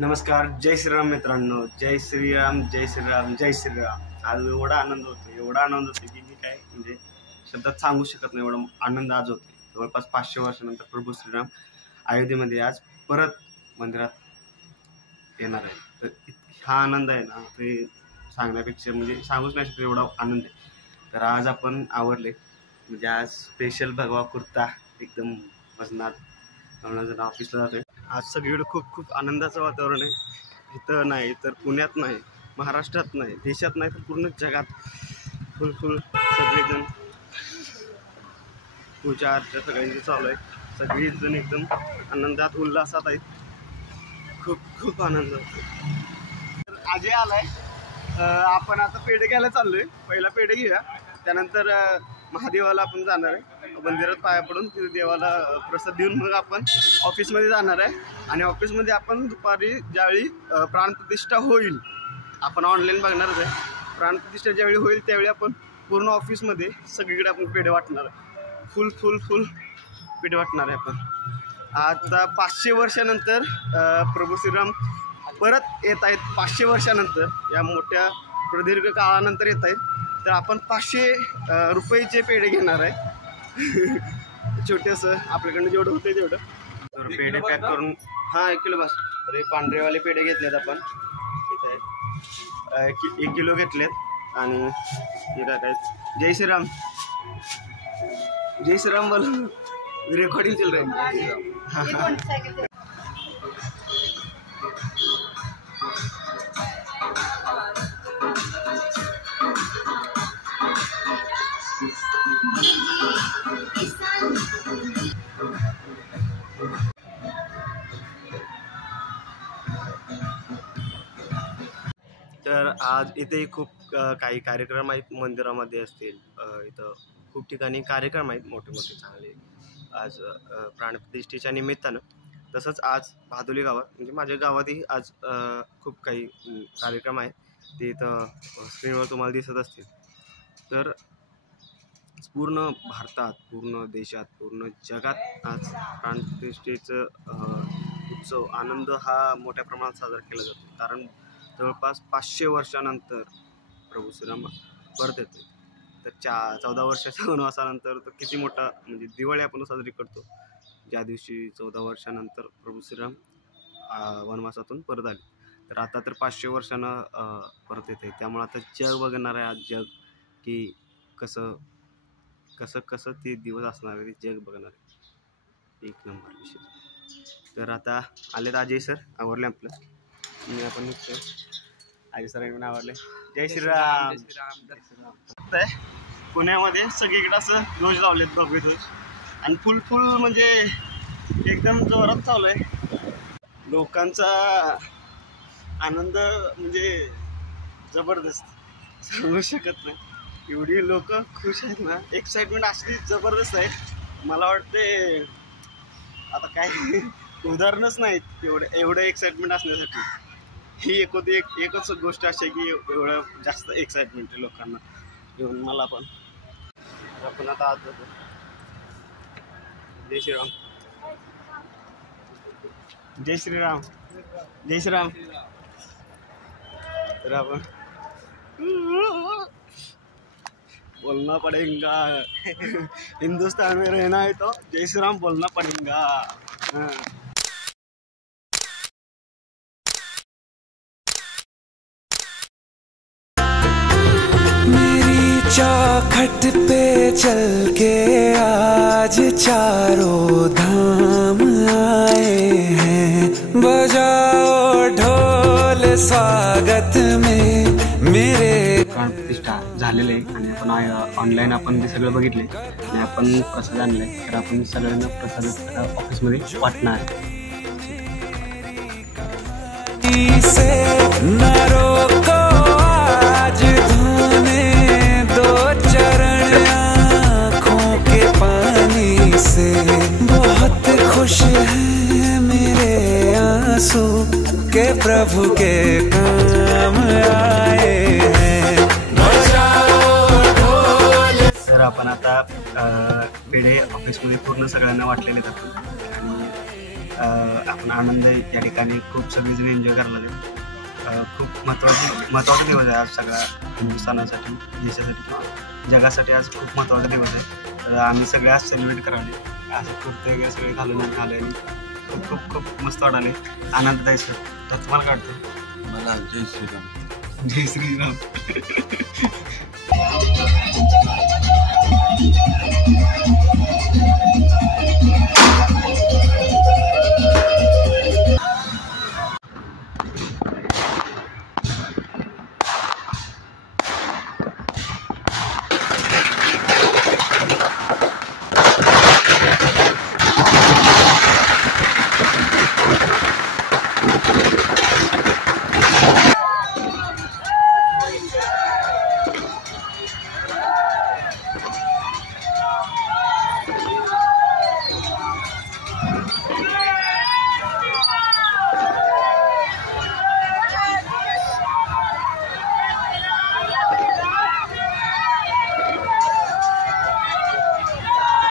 नमस्कार, जय श्रीराम मित्रांनो. जय श्रीराम, जय श्रीराम, जय श्रीराम. आज एवढा आनंद होतो की मी काय म्हणजे शब्दात सांगू शकत नाही. एवढा आनंद आज होतो. जवळपास 500 वर्षानंतर प्रभू श्रीराम अयोध्येमध्ये आज परत मंदिरात येणार आहे. तर हा आनंद आहे ना, ते सांगण्यापेक्षा म्हणजे सांगूच नाही शकत एवढा आनंद आहे. तर आज आपण आवरले म्हणजे आज स्पेशल भगवा कुर्ता एकदम बसणार म्हणून ऑफिसला जातोय. आज सगळीकडे खूप आनंदाचं वातावरण आहे. इथं नाही तर पुण्यात नाही, महाराष्ट्रात नाही, देशात नाही तर पूर्ण जगात फुल सगळेजण पूजा अर्चा सगळ्यांची चालू आहे. सगळेजण एकदम आनंदात उल्हासात आहेत. खूप आनंद होतो. तर अजय आलाय. आपण आता पेढे घ्यायला चाललोय. पहिला पेढे घेऊया, त्यानंतर महादेवाला आपण जाणार आहे. मंदिरात पाया पडून तिथे देवाला प्रसाद देऊन मग आपण ऑफिसमध्ये जाणार आहे. आणि ऑफिसमध्ये आपण दुपारी ज्यावेळी प्राणप्रतिष्ठा होईल, आपण ऑनलाईन बघणारच आहे. प्राणप्रतिष्ठा ज्यावेळी होईल त्यावेळी आपण पूर्ण ऑफिसमध्ये सगळीकडे आपण पेढे वाटणार आहे. फुल पेढे वाटणार आहे आपण. आता 500 वर्षानंतर प्रभू श्रीराम परत येत आहेत. 500 वर्षानंतर, या मोठ्या प्रदीर्घ काळानंतर येत आहेत. तर आपण 500 रुपयाचे पेढे घेणार आहे. छोटेसं आपल्याकडनं जेवढं होतं तेवढं. तर पेढे पॅक करून 1 किलो बस. तर हे पांढरेवाले पेढे घेतलेत आपण. इथे आहे 1 किलो घेतलेत. आणि हे टाकायचं. जय श्रीराम, जय श्रीराम बोल. रेकॉर्डिंग चल रही है. तर आज इथे खूप काही कार्यक्रम आहेत. मंदिरामध्ये असतील, इथं खूप ठिकाणी कार्यक्रम आहेत मोठे चांगले आज प्राणप्रतिष्ठेच्या निमित्तानं. तसंच आज भादोली गावात म्हणजे माझ्या गावातही आज खूप काही कार्यक्रम आहेत. ते इथं स्क्रीनवर तुम्हाला दिसत असतील. तर पूर्ण भारतात, पूर्ण देशात, पूर्ण जगात आज प्राणप्रतिष्ठेचं उत्सव आनंद हा मोठ्या प्रमाणात साजरा केला जातो. कारण जवळपास 500 वर्षानंतर प्रभू श्रीराम परत येते. तर 14 वर्षाच्या वनवासानंतर तर किती मोठा म्हणजे दिवाळी आपण साजरी करतो, ज्या दिवशी 14 वर्षानंतर प्रभू श्रीराम वनवासातून परत आले. तर आता तर 500 वर्षानं परत येते. त्यामुळे आता जग बघणार आहे आज जग, की कसं ते दिवस असणार आहे. ते जग बघणार आहे. 1 नंबर विषय. तर आता आलेत अजय सर, आवरले आपलं. मी आपण निघतोय. अजय सर म्हणून आवरले. जय श्रीराम. पुण्यामध्ये सगळीकडे असं ध्वज लावलेत, भगवे ध्वज. आणि फुल म्हणजे एकदम जोरात चालू आहे. लोकांचा आनंद म्हणजे जबरदस्त, सांगू शकत नाही. एवढी लोक खुश आहेत ना, एक्साइटमेंट असली जबरदस्त आहे. मला वाटते आता काय उदाहरणच नाहीत एवढं एक्साइटमेंट असण्यासाठी. ही एकच गोष्ट अशी आहे की एवढं जास्त एक्साइटमेंट आहे लोकांना घेऊन. मला पण आपण आता आज जातो. जय श्रीराम, जय श्रीराम, जय श्रीराम. तर आपण बोलना पड़ेगा. हिंदुस्तान में रहना है तो जय श्रीराम बोलना पड़ेगा. चौखट पे चल के आज चारों धाम आए हैं. बजाओ ढोल स्वागत में मेरे. प्राणप्रतिष्ठा झालेलं आहे आणि आपण ऑनलाईन आपण ते सगळं बघितले आणि आपण प्रसाद आणले. तर आपण सगळ्यांना प्रसाद ऑफिसमध्ये वाटणार आहे. बहुत खुश है मेरे आंसू के प्रभु के काम आए हैं. तर आपण आता पेढे ऑफिसमध्ये पूर्ण सगळ्यांना वाटलेले आहेत. आणि आपण आनंद या ठिकाणी खूप सगळेजण एन्जॉय करायला लागले. खूप महत्त्वाचा दिवस आहे आज सगळ्या हिंदुस्थानासाठी, देशासाठी किंवा जगासाठी आज खूप महत्त्वाचा दिवस आहे. तर आम्ही सगळे आज सेलिब्रेट कराले, असं कुर्ते वगैरे सगळे घालून आले आणि खूप खूप खूप मस्त वाटाले, आनंद आहे सर. तर तुम्हाला काय वाटतं? मला जय श्रीराम. जय श्रीराम.